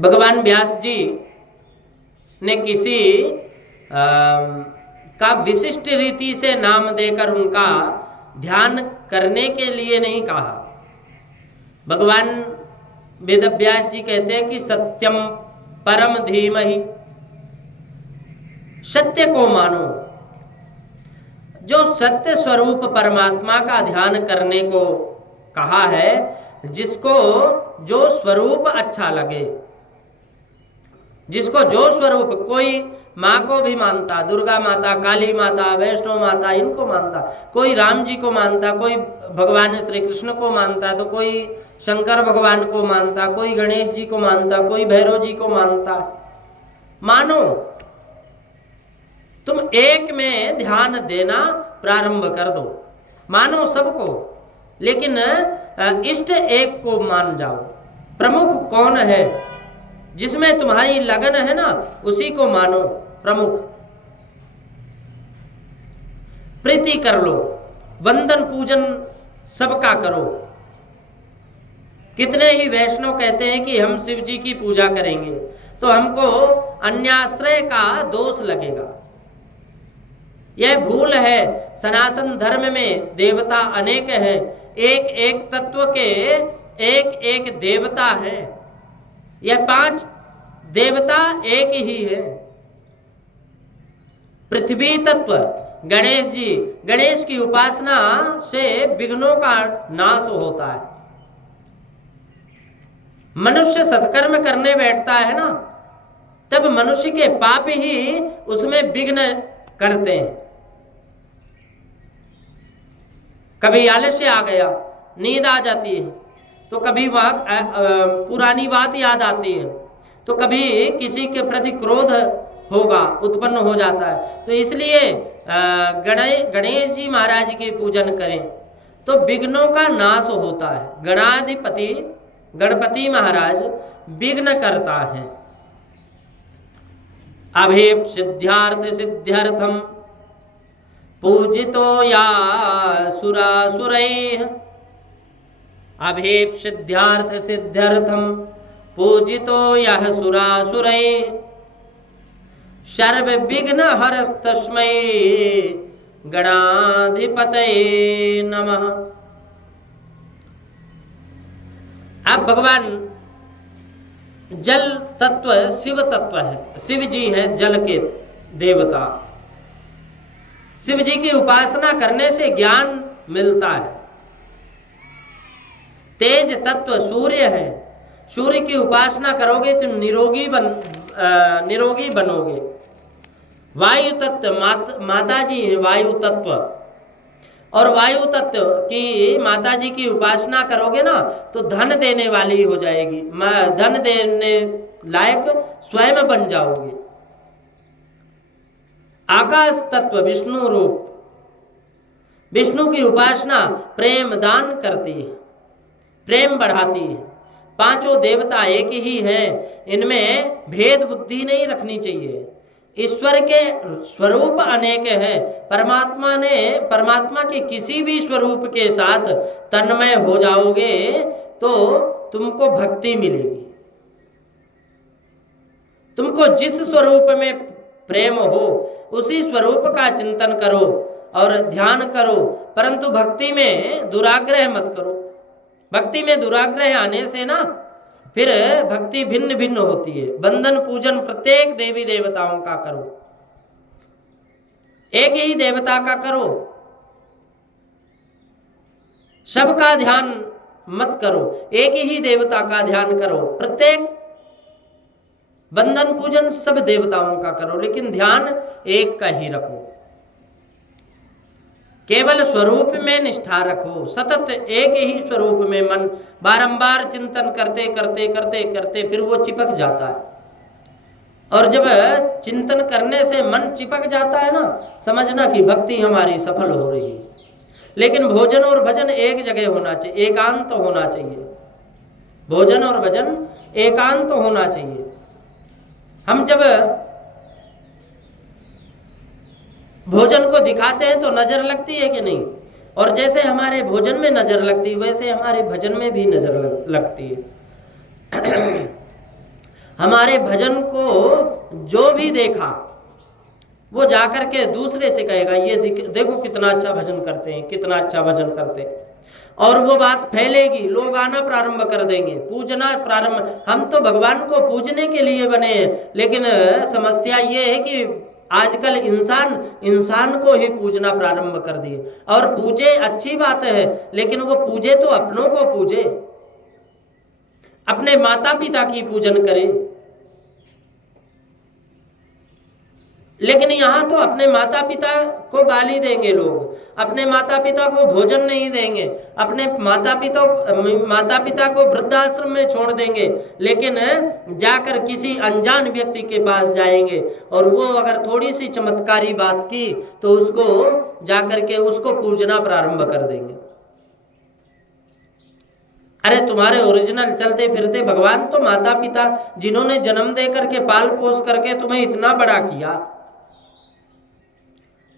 भगवान व्यास जी ने किसी का विशिष्ट रीति से नाम देकर उनका ध्यान करने के लिए नहीं कहा। भगवान वेदव्यास जी कहते हैं कि सत्यम परम धीमहि, सत्य को मानो। जो सत्य स्वरूप परमात्मा का ध्यान करने को कहा है, जिसको जो स्वरूप अच्छा लगे, जिसको जो स्वरूप, कोई माँ को भी मानता, दुर्गा माता, काली माता, वैष्णो माता, इनको मानता, कोई राम जी को मानता, कोई भगवान श्री कृष्ण को मानता, तो कोई शंकर भगवान को मानता, कोई गणेश जी को मानता, कोई भैरव जी को मानता। मानो, तुम एक में ध्यान देना प्रारंभ कर दो, मानो सबको, लेकिन इष्ट एक को मान जाओ। प्रमुख कौन है, जिसमें तुम्हारी लगन है ना, उसी को मानो प्रमुख। प्रीति कर लो, वंदन पूजन सबका करो। कितने ही वैष्णव कहते हैं कि हम शिव जी की पूजा करेंगे, तो हमको अन्याश्रय का दोष लगेगा। यह भूल है। सनातन धर्म में देवता अनेक हैं, एक एक तत्व के एक एक देवता हैं। यह 5 देवता एक ही है। पृथ्वी तत्व गणेश जी, गणेश की उपासना से विघ्नों का नाश होता है। मनुष्य सत्कर्म करने बैठता है ना, तब मनुष्य के पाप ही उसमें विघ्न करते हैं। कभी आलस्य आ गया, नींद आ जाती है, तो कभी पुरानी बात याद आती है, तो कभी किसी के प्रति क्रोध होगा, उत्पन्न हो जाता है। तो इसलिए गणेश जी महाराज के पूजन करें तो विघ्नों का नाश होता है। गणाधिपति गणपति महाराज विघ्न करता है। अभीप सिद्ध्यार्थ सिद्ध्यर्थम पूजितो या सुरासुरैः, अभीप सिद्ध्यार्थ सिद्ध्यर्थम पूजितो यः सुरासुरैः, सर्व विघ्न हरस्तस्मै गणाधिपतये नमः। अब भगवान जल तत्व शिव तत्व है, शिव जी है जल के देवता। शिव जी की उपासना करने से ज्ञान मिलता है। तेज तत्व सूर्य है, सूर्य की उपासना करोगे तो निरोगी बनोगे। वायु तत्व माता जी है, वायु तत्व, और वायु तत्व की माता जी की उपासना करोगे ना तो धन देने वाली हो जाएगी, धन देने लायक स्वयं बन जाओगे। आकाश तत्व विष्णु रूप, विष्णु की उपासना प्रेम दान करती है, प्रेम बढ़ाती है। 5 देवता एक ही हैं, इनमें भेद बुद्धि नहीं रखनी चाहिए। ईश्वर के स्वरूप अनेक हैं। परमात्मा के किसी भी स्वरूप के साथ तन्मय हो जाओगे तो तुमको भक्ति मिलेगी। तुमको जिस स्वरूप में प्रेम हो उसी स्वरूप का चिंतन करो और ध्यान करो, परंतु भक्ति में दुराग्रह मत करो। भक्ति में दुराग्रह आने से ना फिर भक्ति भिन्न भिन्न होती है। बंधन पूजन प्रत्येक देवी देवताओं का करो, एक ही देवता का करो, सबका ध्यान मत करो, एक ही देवता का ध्यान करो। प्रत्येक बंधन पूजन सब देवताओं का करो, लेकिन ध्यान एक का ही रखो। केवल स्वरूप में निष्ठा रखो, सतत एक ही स्वरूप में मन बारंबार चिंतन करते करते करते करते फिर वो चिपक जाता है। और जब चिंतन करने से मन चिपक जाता है ना, समझना कि भक्ति हमारी सफल हो रही है। लेकिन भोजन और भजन एक जगह होना चाहिए, एकांत होना चाहिए। भोजन और भजन एकांत होना चाहिए। हम जब भोजन को दिखाते हैं तो नजर लगती है कि नहीं, और जैसे हमारे भोजन में नजर लगती है वैसे हमारे भजन में भी नजर लगती है। हमारे भजन को जो भी देखा वो जाकर के दूसरे से कहेगा ये देखो कितना अच्छा भजन करते हैं, कितना अच्छा भजन करते हैं, और वो बात फैलेगी, लोग आना प्रारंभ कर देंगे, पूजना प्रारंभ। हम तो भगवान को पूजने के लिए बने हैं, लेकिन समस्या ये है कि आजकल इंसान को ही पूजना प्रारंभ कर दिए। और पूजे अच्छी बात है, लेकिन वो पूजे तो अपनों को पूजे, अपने माता पिता की पूजन करे। लेकिन यहाँ तो अपने माता पिता को गाली देंगे लोग, अपने माता पिता को भोजन नहीं देंगे, अपने माता पिता को वृद्धाश्रम में छोड़ देंगे, लेकिन जाकर किसी अनजान व्यक्ति के पास जाएंगे और वो अगर थोड़ी सी चमत्कारी बात की तो उसको जाकर के उसको पूजना प्रारंभ कर देंगे। अरे तुम्हारे ओरिजिनल चलते फिरते भगवान तो माता पिता जिन्होंने जन्म दे करके पाल पोस करके तुम्हें इतना बड़ा किया,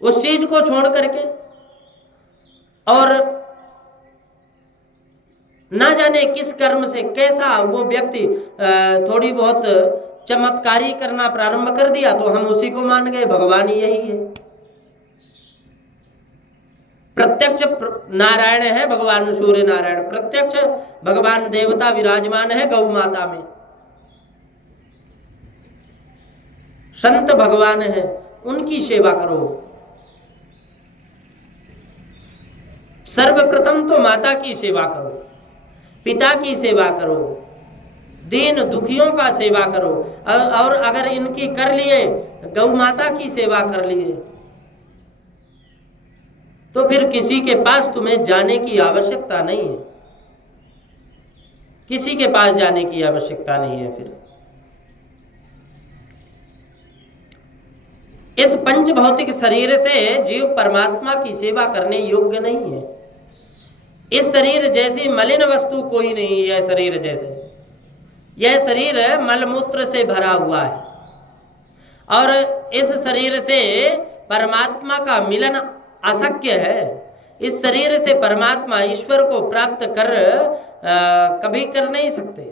उस चीज को छोड़ करके और ना जाने किस कर्म से कैसा वो व्यक्ति थोड़ी बहुत चमत्कारी करना प्रारंभ कर दिया तो हम उसी को मान गए भगवान यही है। प्रत्यक्ष नारायण है भगवान सूर्य नारायण, प्रत्यक्ष भगवान देवता विराजमान है गौ माता में, संत भगवान है, उनकी सेवा करो। सर्वप्रथम तो माता की सेवा करो, पिता की सेवा करो, दीन दुखियों का सेवा करो, और अगर इनकी कर लिए, गौ माता की सेवा कर लिए, तो फिर किसी के पास तुम्हें जाने की आवश्यकता नहीं है, किसी के पास जाने की आवश्यकता नहीं है। फिर इस पंच भौतिक शरीर से जीव परमात्मा की सेवा करने योग्य नहीं है। इस शरीर जैसी मलिन वस्तु कोई नहीं है। यह शरीर जैसे, यह शरीर मलमूत्र से भरा हुआ है और इस शरीर से परमात्मा का मिलन अशक्य है। इस शरीर से परमात्मा ईश्वर को प्राप्त कभी कर नहीं सकते।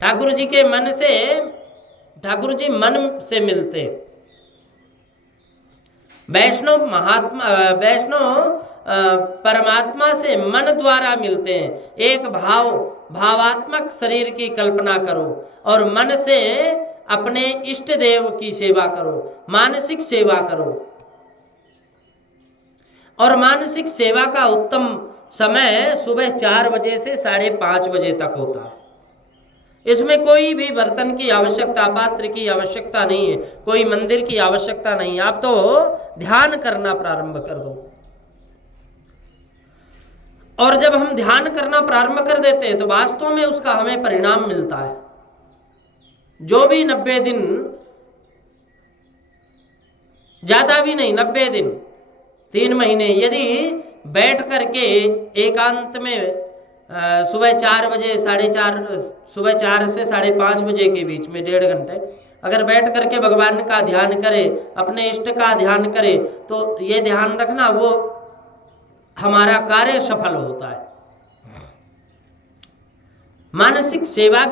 ठाकुर जी के मन से, ठाकुर जी मन से मिलते। वैष्णव परमात्मा से मन द्वारा मिलते हैं। एक भावात्मक शरीर की कल्पना करो और मन से अपने इष्ट देव की सेवा करो, मानसिक सेवा करो। और मानसिक सेवा का उत्तम समय सुबह 4 बजे से 5:30 बजे तक होता है। इसमें कोई भी बर्तन की आवश्यकता, पात्र की आवश्यकता नहीं है, कोई मंदिर की आवश्यकता नहीं है। आप तो ध्यान करना प्रारंभ कर दो। और जब हम ध्यान करना प्रारंभ कर देते हैं तो वास्तव में उसका हमें परिणाम मिलता है। जो भी 90 दिन, ज्यादा भी नहीं, 90 दिन, 3 महीने यदि बैठ करके एकांत में सुबह 4 बजे, सुबह 4 से 5:30 बजे के बीच में 1.5 घंटे अगर बैठ करके भगवान का ध्यान करे, अपने इष्ट का ध्यान करे, तो ये ध्यान रखना वो हमारा कार्य सफल होता है। मानसिक सेवा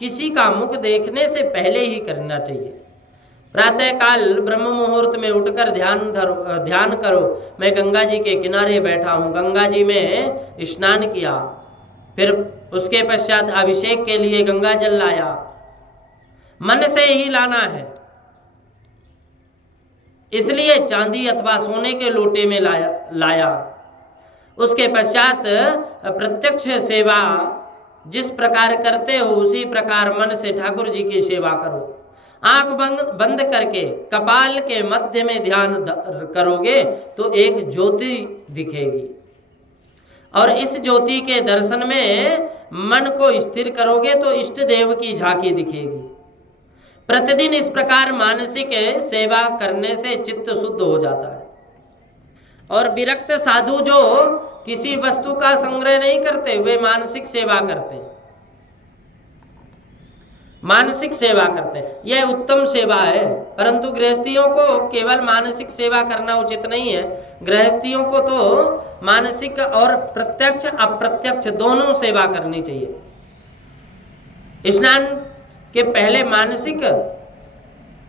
किसी का मुख देखने से पहले ही करना चाहिए। प्रातः काल ब्रह्म मुहूर्त में उठकर ध्यान करो। मैं गंगा जी के किनारे बैठा हूँ, गंगा जी में स्नान किया, फिर उसके पश्चात अभिषेक के लिए गंगा जल लाया। मन से ही लाना है, इसलिए चांदी अथवा सोने के लोटे में लाया। उसके पश्चात प्रत्यक्ष सेवा जिस प्रकार करते हो उसी प्रकार मन से ठाकुर जी की सेवा करो। आंख बंद करके कपाल के मध्य में ध्यान करोगे तो एक ज्योति दिखेगी, और इस ज्योति के दर्शन में मन को स्थिर करोगे तो इष्ट देव की झांकी दिखेगी। प्रतिदिन इस प्रकार मानसिक सेवा करने से चित्त शुद्ध हो जाता है। और विरक्त साधु जो किसी वस्तु का संग्रह नहीं करते, वे मानसिक सेवा करते हैं, मानसिक सेवा करते हैं। यह उत्तम सेवा है, परंतु गृहस्थियों को केवल मानसिक सेवा करना उचित नहीं है। गृहस्थियों को तो मानसिक और प्रत्यक्ष अप्रत्यक्ष दोनों सेवा करनी चाहिए। स्नान कि पहले मानसिक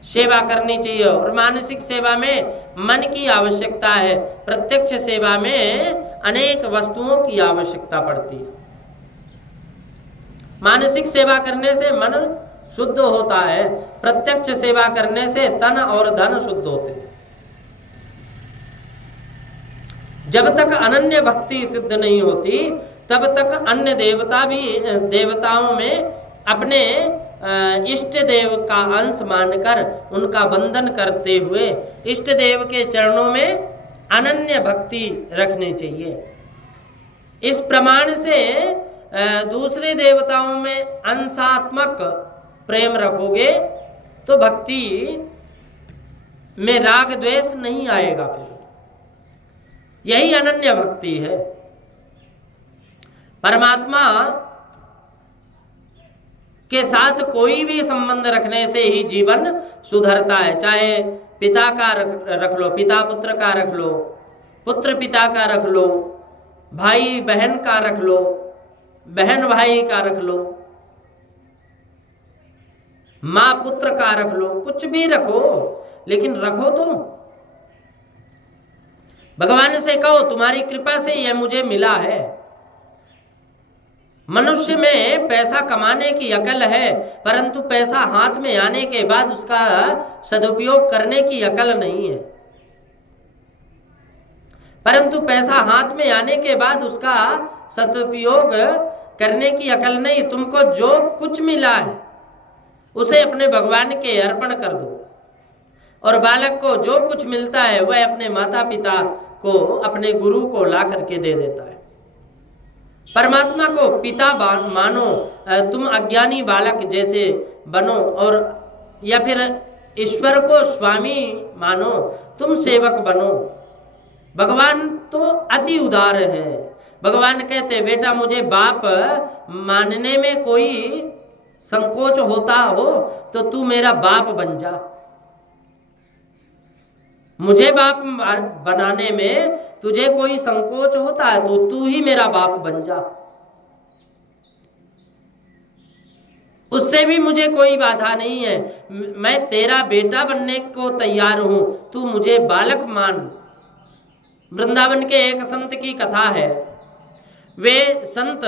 सेवा करनी चाहिए, और मानसिक सेवा में मन की आवश्यकता है, प्रत्यक्ष सेवा में अनेक वस्तुओं की आवश्यकता पड़ती है। मानसिक सेवा करने से मन शुद्ध होता है, प्रत्यक्ष सेवा करने से तन और धन शुद्ध होते हैं। जब तक अनन्य भक्ति सिद्ध नहीं होती तब तक अन्य देवताओं में अपने इष्ट देव का अंश मानकर उनका वंदन करते हुए इष्ट देव के चरणों में अनन्य भक्ति रखनी चाहिए। इस प्रमाण से दूसरे देवताओं में अंशात्मक प्रेम रखोगे तो भक्ति में राग द्वेष नहीं आएगा। फिर यही अनन्य भक्ति है। परमात्मा के साथ कोई भी संबंध रखने से ही जीवन सुधरता है। चाहे पिता का रख लो, पिता पुत्र का रख लो, पुत्र पिता का रख लो, भाई बहन का रख लो, बहन भाई का रख लो, माँ पुत्र का रख लो, कुछ भी रखो, लेकिन रखो तो भगवान से कहो तुम्हारी कृपा से यह मुझे मिला है। मनुष्य में पैसा कमाने की अकल है, परंतु पैसा हाथ में आने के बाद उसका सदुपयोग करने की अकल नहीं है। परंतु पैसा हाथ में आने के बाद उसका सदुपयोग करने की अकल नहीं। तुमको जो कुछ मिला है उसे अपने भगवान के अर्पण कर दो, और बालक को जो कुछ मिलता है वह अपने माता पिता को, अपने गुरु को ला करके दे देता है। परमात्मा को पिता मानो, तुम अज्ञानी बालक जैसे बनो, और या फिर ईश्वर को स्वामी मानो, तुम सेवक बनो। भगवान तो अति उदार है। भगवान कहते बेटा मुझे बाप मानने में कोई संकोच होता हो तो तू मेरा बाप बन जा। मुझे बाप बनाने में तुझे कोई संकोच होता है तो तू ही मेरा बाप बन जा। उससे भी मुझे कोई बाधा नहीं है, मैं तेरा बेटा बनने को तैयार हूं, तू मुझे बालक मान। वृंदावन के एक संत की कथा है। वे संत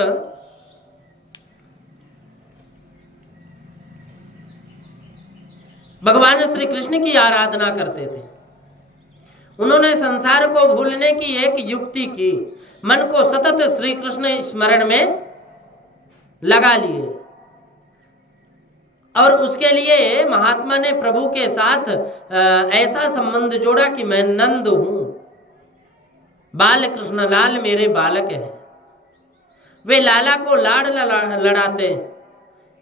भगवान श्री कृष्ण की आराधना करते थे। उन्होंने संसार को भूलने की एक युक्ति की, मन को सतत श्री कृष्ण स्मरण में लगा लिए, और उसके लिए महात्मा ने प्रभु के साथ ऐसा संबंध जोड़ा कि मैं नंद हूं, बाल कृष्ण लाल मेरे बालक हैं। वे लाला को लाड़ लड़ाते।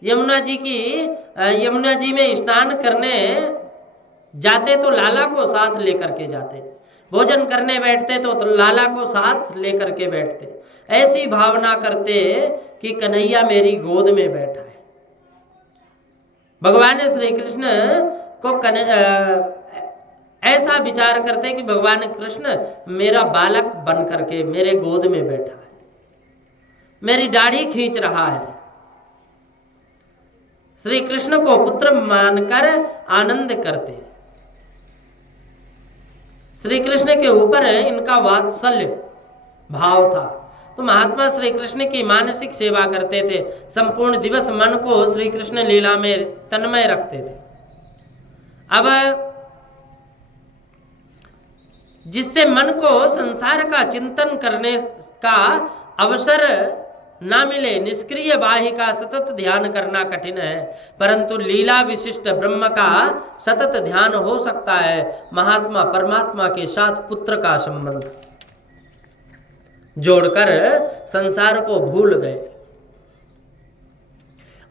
यमुना जी में स्नान करने जाते तो लाला को साथ लेकर के जाते, भोजन करने बैठते तो लाला को साथ लेकर के बैठते, ऐसी भावना करते कि कन्हैया मेरी गोद में बैठा है। भगवान श्री कृष्ण को ऐसा विचार करते कि भगवान कृष्ण मेरा बालक बन करके मेरे गोद में बैठा है, मेरी दाढ़ी खींच रहा है। श्री कृष्ण को पुत्र मानकर आनंद करते। श्री कृष्ण के ऊपर इनका वात्सल्य भाव था, तो महात्मा श्री कृष्ण की मानसिक सेवा करते थे। संपूर्ण दिवस मन को श्री कृष्ण लीला में तन्मय रखते थे। अब जिससे मन को संसार का चिंतन करने का अवसर ना मिले, निष्क्रिय बाह्य का सतत ध्यान करना कठिन है, परंतु लीला विशिष्ट ब्रह्म का सतत ध्यान हो सकता है। महात्मा परमात्मा के साथ पुत्र का संबंध जोड़कर संसार को भूल गए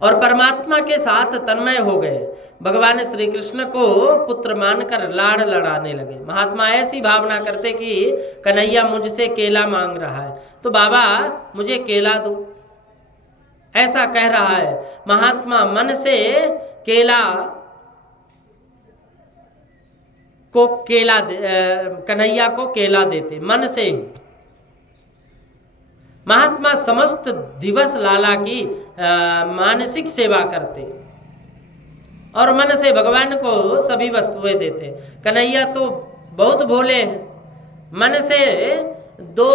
और परमात्मा के साथ तन्मय हो गए। भगवान श्री कृष्ण को पुत्र मानकर लाड़ लड़ाने लगे। महात्मा ऐसी भावना करते कि कन्हैया मुझसे केला मांग रहा है तो बाबा मुझे केला दो, ऐसा कह रहा है। महात्मा मन से कन्हैया को केला देते, मन से ही। महात्मा समस्त दिवस लाला की मानसिक सेवा करते। और मन से भगवान को सभी वस्तुएं देते हैं। कन्हैया तो बहुत भोले हैं, मन से दो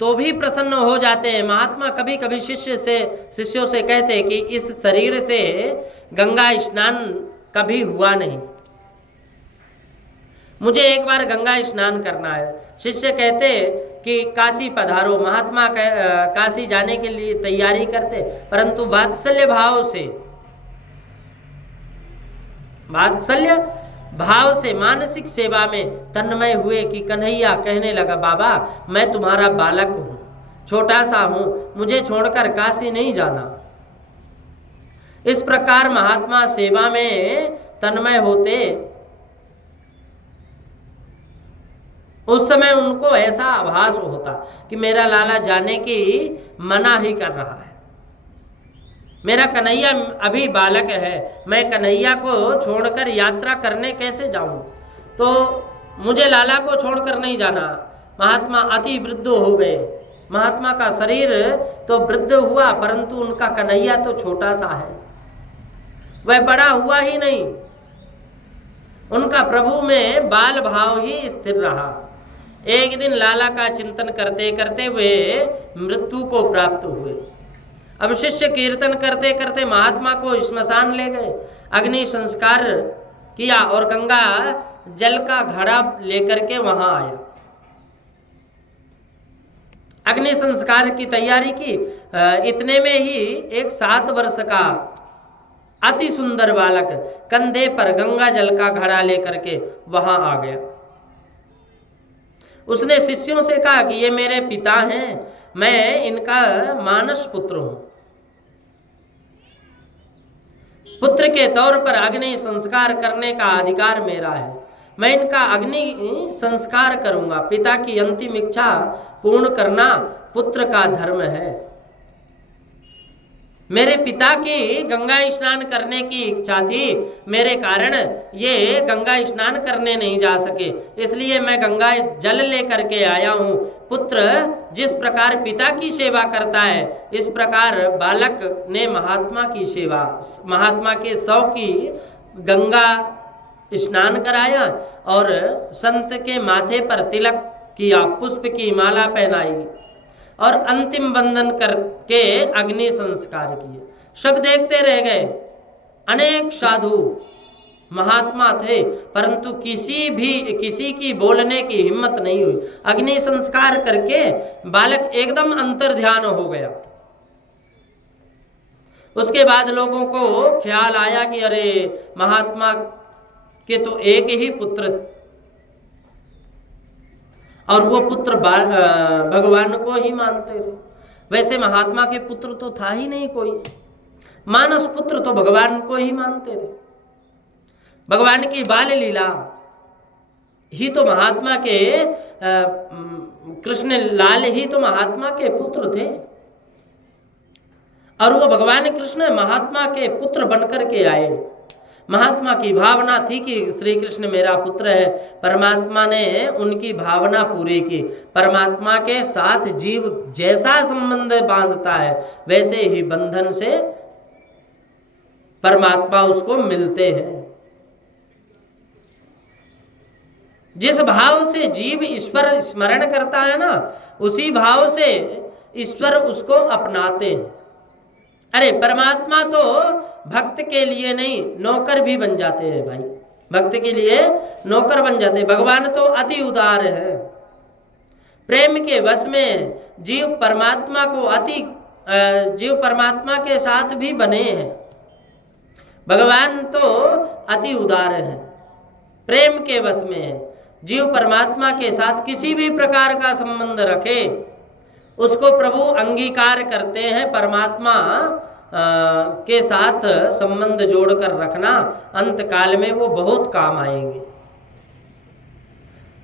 तो भी प्रसन्न हो जाते हैं। महात्मा कभी कभी शिष्यों से कहते हैं कि इस शरीर से गंगा स्नान कभी हुआ नहीं, मुझे एक बार गंगा स्नान करना है। शिष्य कहते कि काशी पधारो। महात्मा काशी जाने के लिए तैयारी करते, परंतु वात्सल्य भाव से मानसिक सेवा में तन्मय हुए कि कन्हैया कहने लगा, बाबा मैं तुम्हारा बालक हूँ, छोटा सा हूँ, मुझे छोड़कर काशी नहीं जाना। इस प्रकार महात्मा सेवा में तन्मय होते। उस समय उनको ऐसा आभास होता कि मेरा लाला जाने की मना ही कर रहा है, मेरा कन्हैया अभी बालक है, मैं कन्हैया को छोड़कर यात्रा करने कैसे जाऊं? तो मुझे लाला को छोड़कर नहीं जाना। महात्मा अति वृद्ध हो गए। महात्मा का शरीर तो वृद्ध हुआ, परंतु उनका कन्हैया तो छोटा सा है, वह बड़ा हुआ ही नहीं। उनका प्रभु में बाल भाव ही स्थिर रहा। एक दिन लाला का चिंतन करते करते वे मृत्यु को प्राप्त हुए। अब शिष्य कीर्तन करते करते महात्मा को श्मशान ले गए, अग्नि संस्कार किया और गंगा जल का घड़ा लेकर के वहां आया। अग्नि संस्कार की तैयारी की। इतने में ही एक 7 वर्ष का अति सुंदर बालक कंधे पर गंगा जल का घड़ा लेकर के वहां आ गया। उसने शिष्यों से कहा कि ये मेरे पिता हैं, मैं इनका मानस पुत्र हूं, पुत्र के तौर पर अग्नि संस्कार करने का अधिकार मेरा है, मैं इनका अग्नि संस्कार करूंगा। पिता की अंतिम इच्छा पूर्ण करना पुत्र का धर्म है। मेरे पिता की गंगा स्नान करने की इच्छा थी, मेरे कारण ये गंगा स्नान करने नहीं जा सके, इसलिए मैं गंगा जल लेकर के आया हूँ। पुत्र जिस प्रकार पिता की सेवा करता है, इस प्रकार बालक ने महात्मा की सेवा, महात्मा के शव की गंगा स्नान कराया और संत के माथे पर तिलक किया, पुष्प की माला पहनाई और अंतिम वंदन करके अग्नि संस्कार किए। सब देखते रह गए। अनेक साधु महात्मा थे, परंतु किसी की बोलने की हिम्मत नहीं हुई। अग्नि संस्कार करके बालक एकदम अंतर ध्यान हो गया। उसके बाद लोगों को ख्याल आया कि अरे महात्मा के तो एक ही पुत्र और वो पुत्र भगवान को ही मानते थे। वैसे महात्मा के पुत्र तो था ही नहीं कोई, मानस पुत्र तो भगवान को ही मानते थे। भगवान की बाल लीला ही तो महात्मा के कृष्ण लाल ही तो महात्मा के पुत्र थे और वो भगवान कृष्ण महात्मा के पुत्र बनकर के आए। महात्मा की भावना थी कि श्री कृष्ण मेरा पुत्र है। परमात्मा ने उनकी भावना पूरी की। परमात्मा के साथ जीव जैसा संबंध बांधता है, वैसे ही बंधन से परमात्मा उसको मिलते हैं। जिस भाव से जीव ईश्वर स्मरण करता है ना, उसी भाव से ईश्वर उसको अपनाते हैं। अरे परमात्मा तो भक्त के लिए नहीं, नौकर भी बन जाते हैं भाई, भक्त के लिए नौकर बन जाते हैं। भगवान तो अति उदार है, प्रेम के वश में जीव परमात्मा के साथ भी बने हैं। भगवान तो अति उदार है, प्रेम के वश में है। जीव परमात्मा के साथ किसी भी प्रकार का संबंध रखे, उसको प्रभु अंगीकार करते हैं। परमात्मा के साथ संबंध जोड़कर रखना अंत काल में वो बहुत काम आएंगे।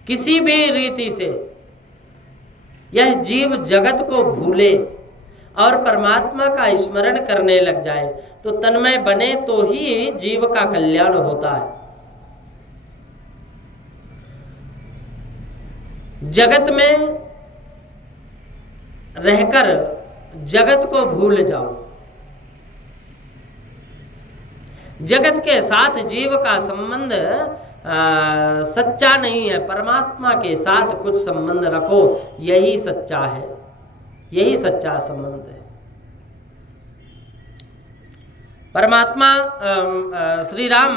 किसी भी रीति से यह जीव जगत को भूले और परमात्मा का स्मरण करने लग जाए तो तन्मय बने, तो ही जीव का कल्याण होता है। जगत में रहकर जगत को भूल जाओ, जगत के साथ जीव का संबंध सच्चा नहीं है, परमात्मा के साथ कुछ संबंध रखो, यही सच्चा है, यही सच्चा संबंध है। परमात्मा श्री राम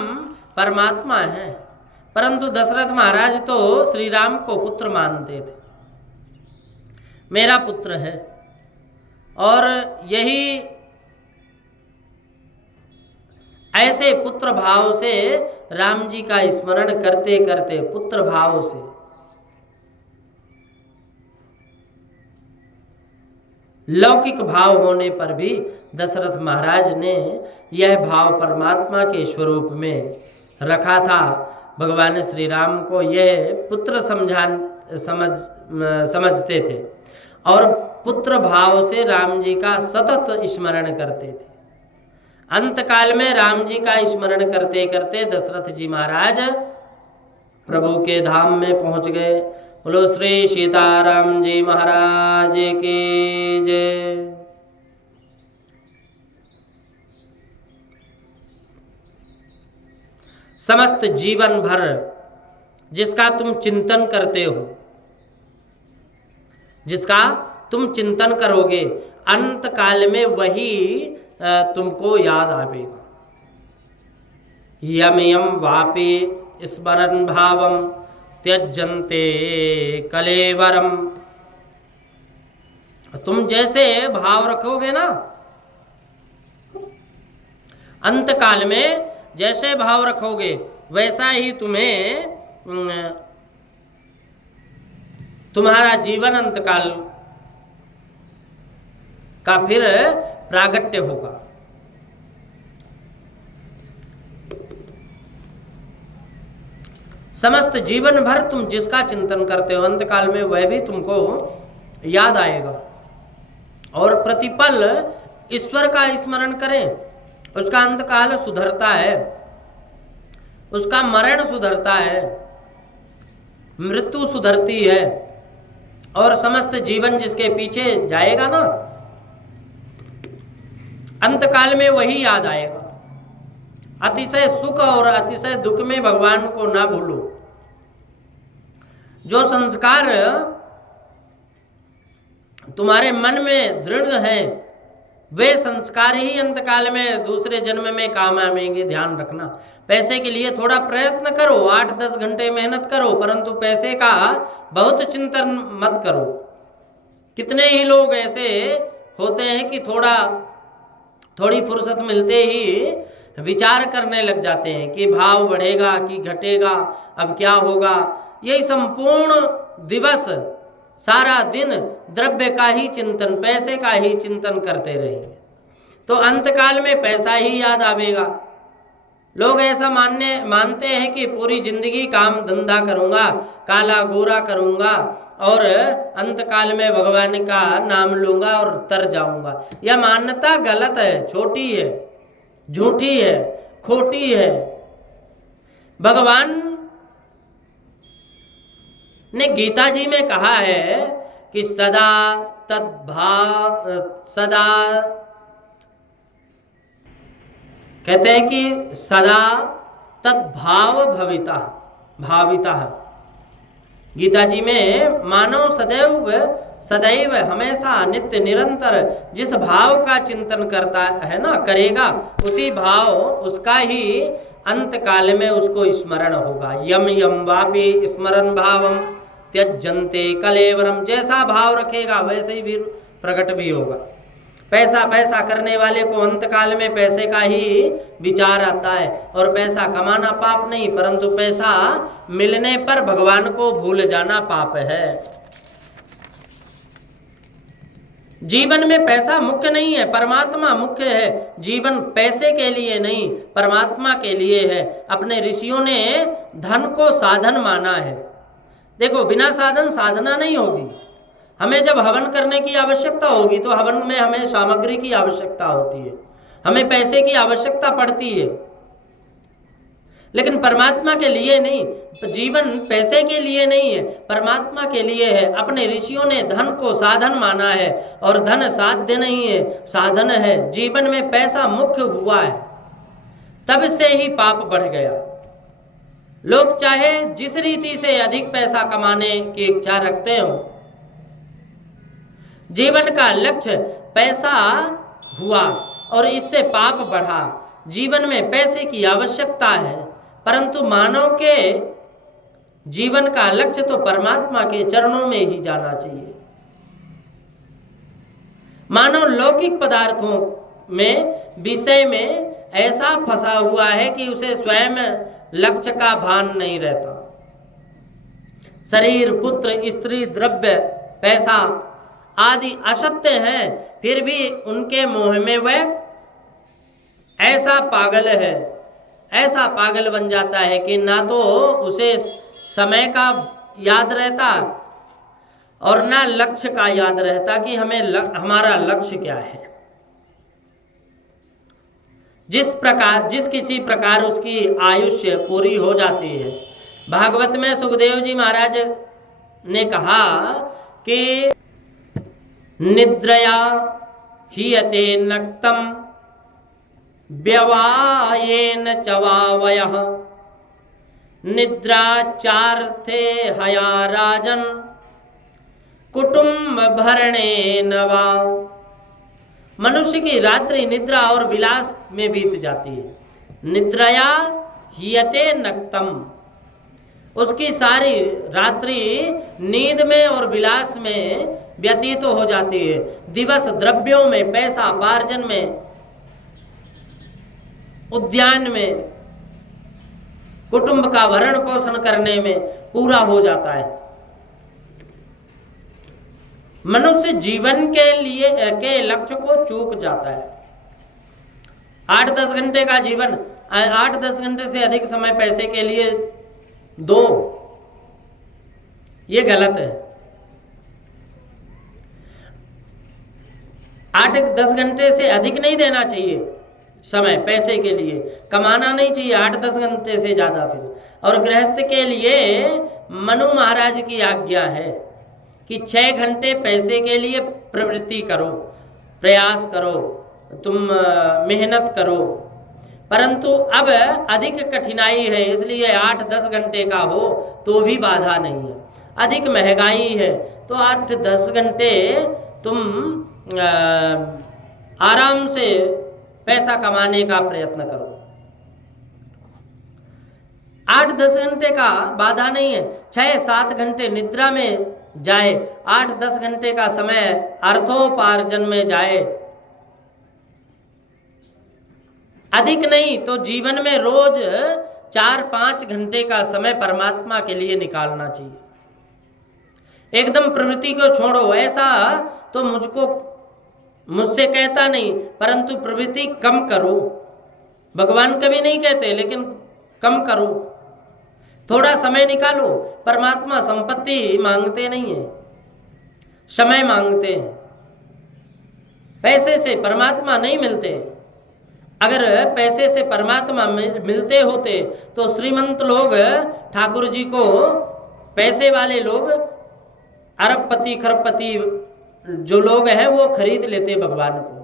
परमात्मा है, परंतु दशरथ महाराज तो श्री राम को पुत्र मानते थे, मेरा पुत्र है। और यही ऐसे पुत्र भाव से राम जी का स्मरण करते करते, पुत्र भाव से लौकिक भाव होने पर भी दशरथ महाराज ने यह भाव परमात्मा के स्वरूप में रखा था। भगवान श्री राम को यह पुत्र समझते थे और पुत्र भाव से राम जी का सतत स्मरण करते थे। अंत काल में राम जी का स्मरण करते करते दशरथ जी महाराज प्रभु के धाम में पहुंच गए। बोलो श्री सीताराम जी महाराज की जय। समस्त जीवन भर जिसका तुम चिंतन करते हो, जिसका तुम चिंतन करोगे, अंत काल में वही तुमको याद आवेगा। यम यम वापि स्मरन् भावम त्यजन्ते कलेवरम। तुम जैसे भाव रखोगे ना, अंत काल में जैसे भाव रखोगे वैसा ही तुम्हें तुम्हारा जीवन अंतकाल का फिर प्रागट्य होगा। समस्त जीवन भर तुम जिसका चिंतन करते हो, अंतकाल में वह भी तुमको याद आएगा। और प्रतिपल ईश्वर का स्मरण करें, उसका अंतकाल सुधरता है, उसका मरण सुधरता है, मृत्यु सुधरती है, और समस्त जीवन जिसके पीछे जाएगा ना, अंतकाल में वही याद आएगा। अतिशय सुख और अतिशय दुख में भगवान को ना भूलो। जो संस्कार तुम्हारे मन में दृढ़ हैं, वे संस्कार ही अंतकाल में दूसरे जन्म में काम आएंगे। ध्यान रखना। पैसे के लिए थोड़ा प्रयत्न करो, 8-10 घंटे मेहनत करो, परंतु पैसे का बहुत चिंतन मत करो। कितने ही लोग ऐसे होते हैं कि थोड़ी फुर्सत मिलते ही विचार करने लग जाते हैं कि भाव बढ़ेगा कि घटेगा, अब क्या होगा। यही संपूर्ण दिवस, सारा दिन द्रव्य का ही चिंतन, पैसे का ही चिंतन करते रहेंगे तो अंतकाल में पैसा ही याद आवेगा। लोग ऐसा मानते हैं कि पूरी जिंदगी काम धंधा करूंगा, काला गोरा करूंगा और अंतकाल में भगवान का नाम लूंगा और तर जाऊंगा। यह मान्यता गलत है, छोटी है, झूठी है, खोटी है। भगवान ने गीता जी में कहा है कि सदा कहते हैं कि सदा तद्भाव भाविता। गीता जी में मानव सदैव हमेशा नित्य निरंतर जिस भाव का चिंतन करता है ना, करेगा, उसी भाव उसका ही अंत काल में उसको स्मरण होगा। यम यम वापि स्मरन् भावम त्यजन्ते कलेवरम। जैसा भाव रखेगा वैसे ही भी प्रकट भी होगा। पैसा करने वाले को अंतकाल में पैसे का ही विचार आता है, और पैसा कमाना पाप नहीं, परंतु पैसा मिलने पर भगवान को भूल जाना पाप है। जीवन में पैसा मुख्य नहीं है, परमात्मा मुख्य है। जीवन पैसे के लिए नहीं, परमात्मा के लिए है। अपने ऋषियों ने धन को साधन माना है। देखो, बिना साधन साधना नहीं होगी। हमें जब हवन करने की आवश्यकता होगी तो हवन में हमें सामग्री की आवश्यकता होती है, हमें पैसे की आवश्यकता पड़ती है, लेकिन परमात्मा के लिए नहीं। जीवन पैसे के लिए नहीं है, परमात्मा के लिए है। अपने ऋषियों ने धन को साधन माना है, और धन साध्य नहीं है, साधन है। जीवन में पैसा मुख्य हुआ है। तब से ही पाप बढ़ गया। लोग चाहे जिस रीति से अधिक पैसा कमाने की इच्छा रखते हो, जीवन का लक्ष्य पैसा हुआ और इससे पाप बढ़ा। जीवन में पैसे की आवश्यकता है, परंतु मानव के जीवन का लक्ष्य तो परमात्मा के चरणों में ही जाना चाहिए। मानव लौकिक पदार्थों में, विषय में ऐसा फंसा हुआ है कि उसे स्वयं लक्ष्य का भान नहीं रहता। शरीर, पुत्र, स्त्री, द्रव्य, पैसा आदि असत्य हैं, फिर भी उनके मोह में वह ऐसा पागल है, ऐसा पागल बन जाता है कि ना तो उसे समय का याद रहता और ना लक्ष्य का याद रहता कि हमें हमारा लक्ष्य क्या है। जिस किसी प्रकार उसकी आयुष्य पूरी हो जाती है। भागवत में सुखदेव जी महाराज ने कहा कि निद्रया हीयते नक्तम व्यवायेन चवावयः निद्राचार्थे हया राजन कुटुंब भरणेन वा। मनुष्य की रात्रि निद्रा और विलास में बीत जाती है। निद्रया हीयते नक्तम, उसकी सारी रात्रि नींद में और विलास में व्यतीत तो हो जाती है। दिवस द्रव्यों में, पैसा पार्जन में, उद्यान में, कुटुंब का भरण पोषण करने में पूरा हो जाता है। मनुष्य जीवन के लिए के लक्ष्य को चूक जाता है। 8-10 घंटे का जीवन, 8-10 घंटे से अधिक समय पैसे के लिए दो, ये गलत है। 8-10 घंटे से अधिक नहीं देना चाहिए समय पैसे के लिए, कमाना नहीं चाहिए 8-10 घंटे से ज़्यादा। फिर और गृहस्थ के लिए मनु महाराज की आज्ञा है कि 6 घंटे पैसे के लिए प्रवृत्ति करो, प्रयास करो, तुम मेहनत करो। परंतु अब अधिक कठिनाई है, इसलिए 8-10 घंटे का हो तो भी बाधा नहीं है। अधिक महंगाई है तो 8-10 घंटे तुम आराम से पैसा कमाने का प्रयत्न करो। 8-10 घंटे का बाधा नहीं है। 6-7 घंटे निद्रा में जाए, 8-10 घंटे का समय अर्थोपार्जन में जाए। अधिक नहीं तो जीवन में रोज 4-5 घंटे का समय परमात्मा के लिए निकालना चाहिए। एकदम प्रवृत्ति को छोड़ो ऐसा तो मुझसे कहता नहीं, परंतु प्रवृत्ति कम करो। भगवान कभी नहीं कहते, लेकिन कम करो, थोड़ा समय निकालो। परमात्मा संपत्ति मांगते नहीं है, समय मांगते हैं। पैसे से परमात्मा नहीं मिलते। अगर पैसे से परमात्मा मिलते होते तो श्रीमंत लोग, ठाकुर जी को, पैसे वाले लोग, अरबपति खरबपति जो लोग हैं वो खरीद लेते भगवान को।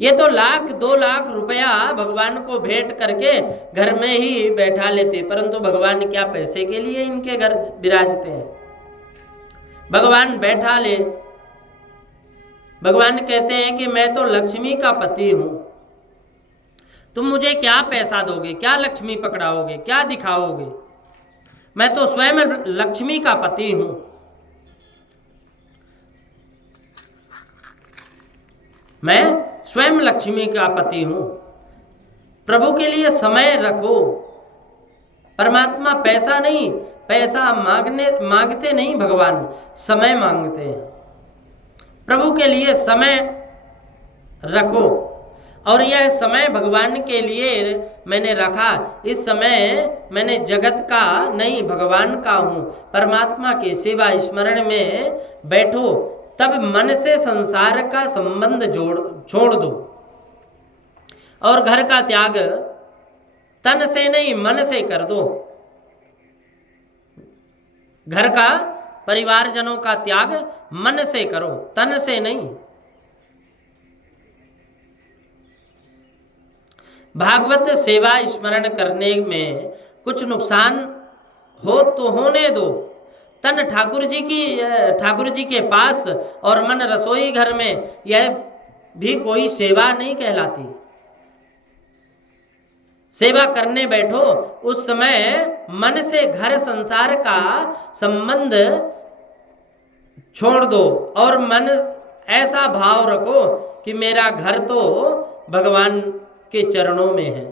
ये तो 1-2 लाख रुपया भगवान को भेंट करके घर में ही बैठा लेते, परंतु भगवान क्या पैसे के लिए इनके घर विराजते हैं? भगवान बैठा ले। भगवान कहते हैं कि मैं तो लक्ष्मी का पति हूं, तुम मुझे क्या पैसा दोगे, क्या लक्ष्मी पकड़ाओगे, क्या दिखाओगे? मैं तो स्वयं लक्ष्मी का पति हूं। मैं स्वयं लक्ष्मी का पति हूं। प्रभु के लिए समय रखो। परमात्मा पैसा नहीं, पैसा मांगते नहीं, भगवान समय मांगते हैं। प्रभु के लिए समय रखो। और यह समय भगवान के लिए मैंने रखा। इस समय मैंने जगत का नहीं, भगवान का हूँ। परमात्मा के सेवा स्मरण में बैठो, तब मन से संसार का संबंध छोड़ दो। और घर का त्याग तन से नहीं, मन से कर दो। घर का, परिवारजनों का त्याग मन से करो, तन से नहीं। भागवत सेवा स्मरण करने में कुछ नुकसान हो तो होने दो, तन ठाकुर जी के पास और मन रसोई घर में, यह भी कोई सेवा नहीं कहलाती। सेवा करने बैठो उस समय मन से घर संसार का संबंध छोड़ दो और मन ऐसा भाव रखो कि मेरा घर तो भगवान के चरणों में है।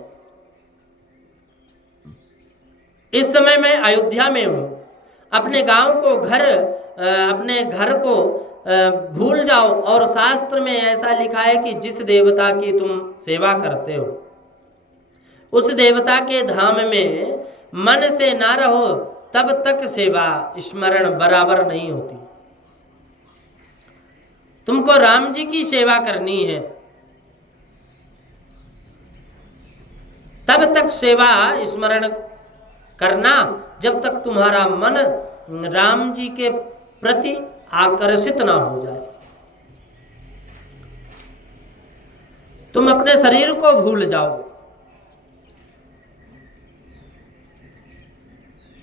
इस समय मैं अयोध्या में हूँ, अपने गांव को अपने घर को भूल जाओ। और शास्त्र में ऐसा लिखा है कि जिस देवता की तुम सेवा करते हो उस देवता के धाम में मन से ना रहो तब तक सेवा स्मरण बराबर नहीं होती। तुमको राम जी की सेवा करनी है, तब तक सेवा स्मरण करना जब तक तुम्हारा मन राम जी के प्रति आकर्षित ना हो जाए। तुम अपने शरीर को भूल जाओ,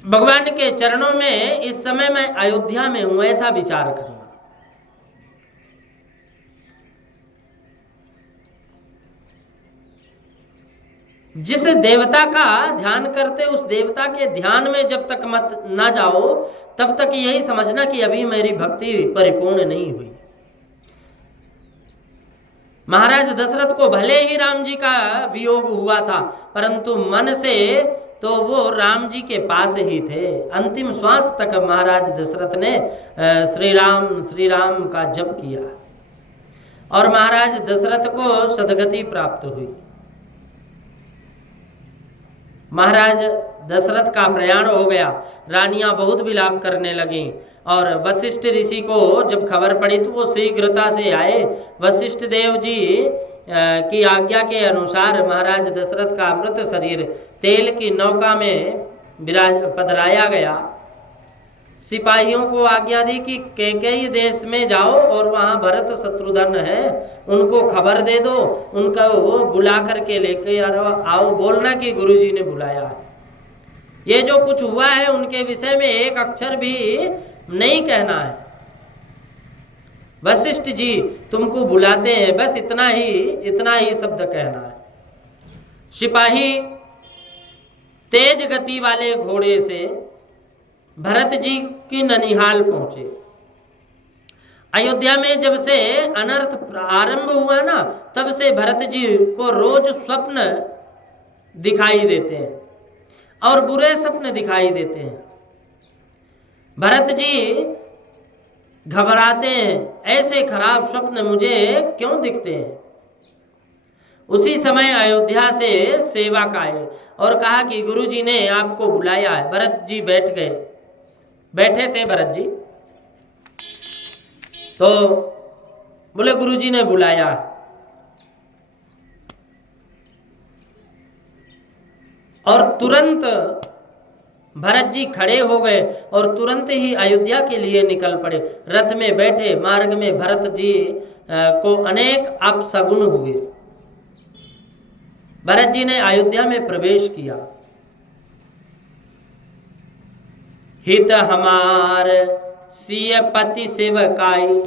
भगवान के चरणों में इस समय मैं अयोध्या में हूं, ऐसा विचार करना। जिस देवता का ध्यान करते उस देवता के ध्यान में जब तक मत ना जाओ तब तक यही समझना कि अभी मेरी भक्ति परिपूर्ण नहीं हुई। महाराज दशरथ को भले ही राम जी का वियोग हुआ था, परंतु मन से तो वो राम जी के पास ही थे। अंतिम श्वास तक महाराज दशरथ ने श्री राम का जप किया और महाराज दशरथ को सदगति प्राप्त हुई। महाराज दशरथ का प्रयाण हो गया, रानियां बहुत विलाप करने लगीं और वशिष्ठ ऋषि को जब खबर पड़ी तो वो शीघ्रता से आए। वशिष्ठ देव जी की आज्ञा के अनुसार महाराज दशरथ का अमृत शरीर तेल की नौका में पधराया गया। सिपाहियों को आज्ञा दी कि कैकेयी देश में जाओ और वहाँ भरत शत्रुघ्न है, उनको खबर दे दो, उनका वो बुला करके लेके आओ, बोलना कि गुरुजी ने बुलाया है। ये जो कुछ हुआ है उनके विषय में एक अक्षर भी नहीं कहना है। वशिष्ठ जी तुमको बुलाते हैं, बस इतना ही शब्द कहना है। सिपाही तेज गति वाले घोड़े से भरत जी की ननिहाल पहुंचे। अयोध्या में जब से अनर्थ आरंभ हुआ ना, तब से भरत जी को रोज स्वप्न दिखाई देते हैं और बुरे स्वप्न दिखाई देते हैं। भरत जी घबराते हैं, ऐसे खराब स्वप्न मुझे क्यों दिखते हैं। उसी समय अयोध्या से सेवक आए और कहा कि गुरुजी ने आपको बुलाया है। भरत जी बैठे थे भरत जी, तो बोले गुरुजी ने बुलाया। और तुरंत भरत जी खड़े हो गए और तुरंत ही अयोध्या के लिए निकल पड़े। रथ में बैठे मार्ग में भरत जी को अनेक अपशगुन हुए। भरत जी ने अयोध्या में प्रवेश किया। हित हमार सिय पति सेवकाई।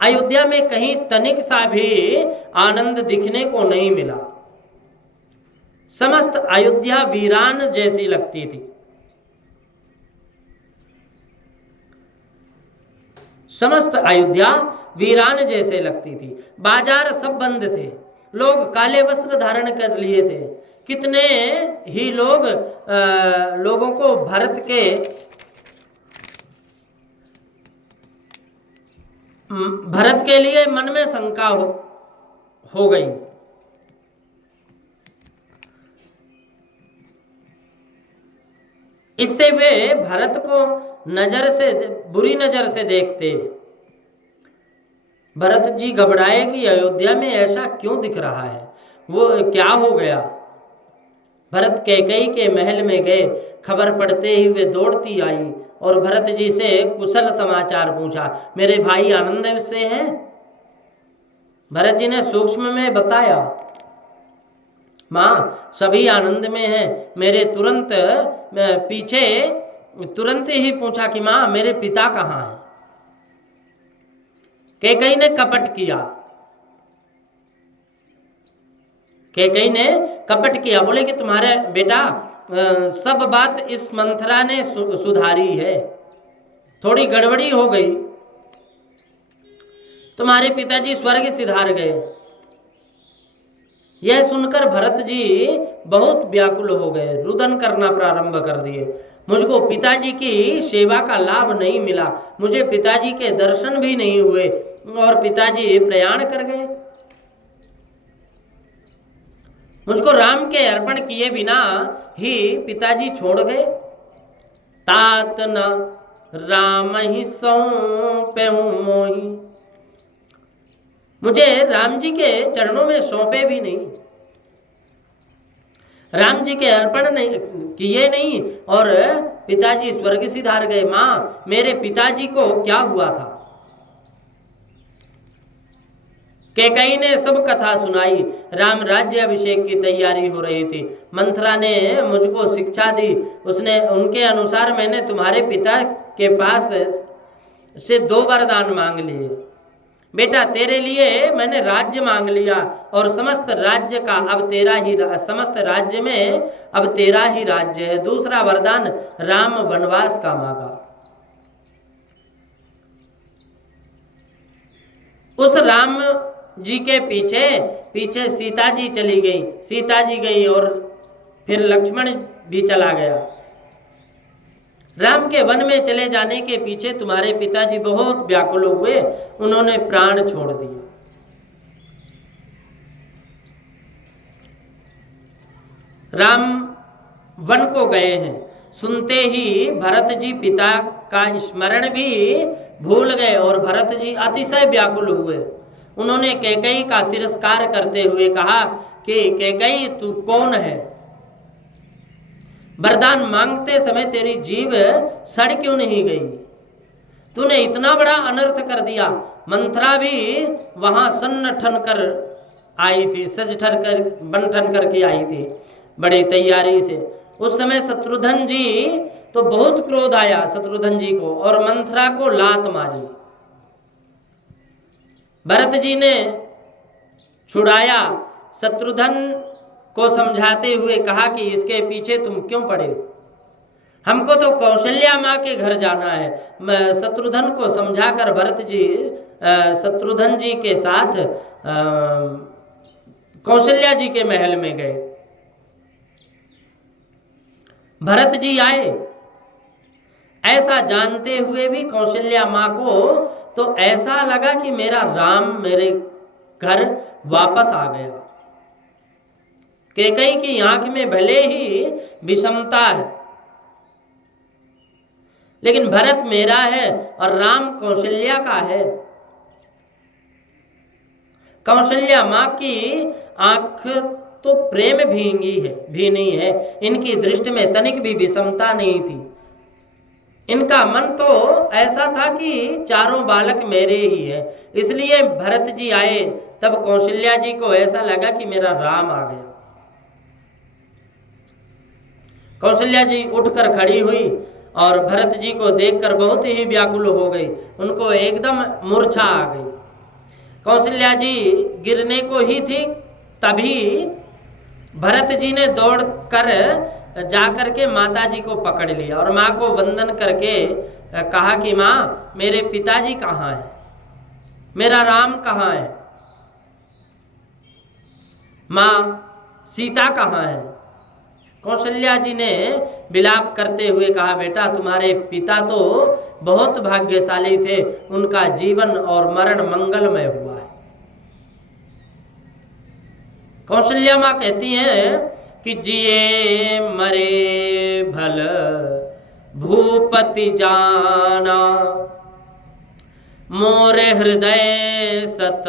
अयोध्या में कहीं तनिक सा भी आनंद दिखने को नहीं मिला। समस्त अयोध्या वीरान जैसी लगती थी। समस्त अयोध्या वीरान जैसे लगती थी। बाजार सब बंद थे, लोग काले वस्त्र धारण कर लिए थे। कितने ही लोगों को भरत के लिए मन में शंका हो गई। इससे वे भरत को बुरी नजर से देखते। भरत जी घबराए कि अयोध्या में ऐसा क्यों दिख रहा है, वो क्या हो गया। भरत कैकेयी के महल में गए। खबर पड़ते ही वे दौड़ती आई और भरत जी से कुशल समाचार पूछा, मेरे भाई आनंद से हैं। भरत जी ने सूक्ष्म में बताया माँ सभी आनंद में हैं। मेरे तुरंत पीछे तुरंत ही पूछा कि माँ मेरे पिता कहाँ हैं। कैकेयी ने कपट किया, कैकेयी ने कपट किया, बोले कि तुम्हारे बेटा सब बात इस मंथरा ने सुधारी है, थोड़ी गड़बड़ी हो गई, तुम्हारे पिताजी स्वर्ग सिधार गए। यह सुनकर भरत जी बहुत व्याकुल हो गए, रुदन करना प्रारंभ कर दिए। मुझको पिताजी की सेवा का लाभ नहीं मिला, मुझे पिताजी के दर्शन भी नहीं हुए और पिताजी प्रयाण कर गए। मुझको राम के अर्पण किए बिना ही पिताजी छोड़ गए। तात न राम ही सौंपे मोही, मुझे राम जी के चरणों में सौंपे भी नहीं, राम जी के अर्पण नहीं किए नहीं और पिताजी स्वर्ग सिधार गए। माँ मेरे पिताजी को क्या हुआ था? कैकेयी ने सब कथा सुनाई। राम राज्य अभिषेक की तैयारी हो रही थी। मंथरा ने मुझको शिक्षा दी, उसने उनके अनुसार मैंने तुम्हारे पिता के पास से 2 वरदान मांग लिए। बेटा तेरे लिए मैंने राज्य मांग लिया और समस्त राज्य का अब तेरा ही, समस्त राज्य में अब तेरा ही राज्य है। दूसरा वरदान राम वनवास का मांगा। उस राम जी के पीछे पीछे सीता जी चली गई, सीता जी गई और फिर लक्ष्मण भी चला गया। राम के वन में चले जाने के पीछे तुम्हारे पिताजी बहुत व्याकुल हुए, उन्होंने प्राण छोड़ दिए। राम वन को गए हैं, सुनते ही भरत जी पिता का स्मरण भी भूल गए और भरत जी अतिशय व्याकुल हुए। उन्होंने कैकेयी का तिरस्कार करते हुए कहा कि कैकेयी तू कौन है? वरदान मांगते समय तेरी जीभ सड़ क्यों नहीं गई? तूने इतना बड़ा अनर्थ कर दिया। मंथरा भी वहां सन्न ठन कर आई थी, सज ठन कर बन ठन करके आई थी बड़ी तैयारी से। उस समय शत्रुघ्न जी तो बहुत क्रोध आया शत्रुघ्न जी को और मंथरा को लात मारी। भरत जी ने छुड़ाया, शत्रुघ्न को समझाते हुए कहा कि इसके पीछे तुम क्यों पड़े? हमको तो कौशल्या माँ के घर जाना है। शत्रुघ्न को समझाकर भरत जी शत्रुघ्न जी के साथ कौशल्या जी के महल में गए। भरत जी आए, ऐसा जानते हुए भी कौशल्या माँ को तो ऐसा लगा कि मेरा राम मेरे घर वापस आ गया। कैकेयी की आंख में भले ही विषमता है, लेकिन भरत मेरा है और राम कौशल्या का है। कौशल्या माँ की आंख तो प्रेम भींगी है भी नहीं है, इनकी दृष्टि में तनिक भी विषमता नहीं थी। इनका मन तो ऐसा था कि चारों बालक मेरे ही है। इसलिए भरत जी आए तब कौशल्या जी को ऐसा लगा कि मेरा राम आ गया। कौशल्या जी उठकर खड़ी हुई और भरत जी को देखकर बहुत ही व्याकुल हो गई, उनको एकदम मूर्छा आ गई। कौशल्या जी गिरने को ही थी, तभी भरत जी ने दौड़कर जाकर के माता जी को पकड़ लिया और माँ को वंदन करके कहा कि माँ मेरे पिताजी कहाँ हैं, मेरा राम कहाँ है, माँ सीता कहाँ है? कौशल्या जी ने विलाप करते हुए कहा बेटा तुम्हारे पिता तो बहुत भाग्यशाली थे, उनका जीवन और मरण मंगलमय हुआ है। कौशल्या माँ कहती हैं कि जिए मरे भल भूपति जाना, मोरे हृदय सत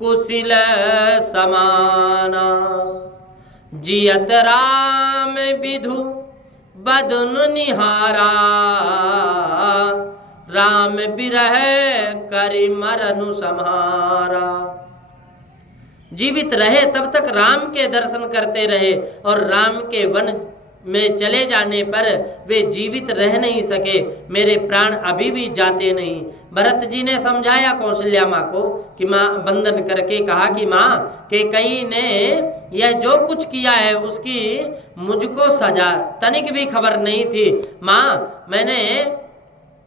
कुशिल समाना, जियत राम विधु बदन निहारा, राम बिरह करि मरनु सम्हारा। जीवित रहे तब तक राम के दर्शन करते रहे, और राम के वन में चले जाने पर वे जीवित रह नहीं सके, मेरे प्राण अभी भी जाते नहीं। भरत जी ने समझाया कौशल्या माँ को कि माँ, वंदन करके कहा कि माँ, कैकेयी ने यह जो कुछ किया है उसकी मुझको सजा तनिक भी खबर नहीं थी। माँ, मैंने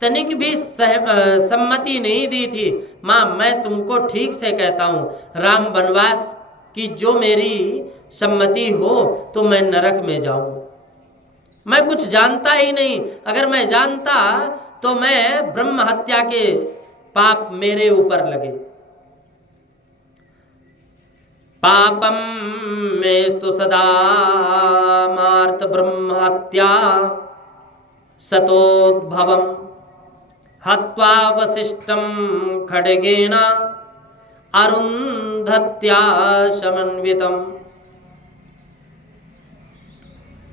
तनिक भी सम्मति नहीं दी थी। माँ, मैं तुमको ठीक से कहता हूँ, राम वनवास की जो मेरी सम्मति हो तो मैं नरक में जाऊँ। मैं कुछ जानता ही नहीं, अगर मैं जानता तो मैं ब्रह्म हत्या के पाप मेरे ऊपर लगे। पापम मेस्तु सदा मार्त ब्रह्म हत्या सतोद्भवम हत्वा वसिष्ठम खड्गेन अरुन्धत्या समन्वितम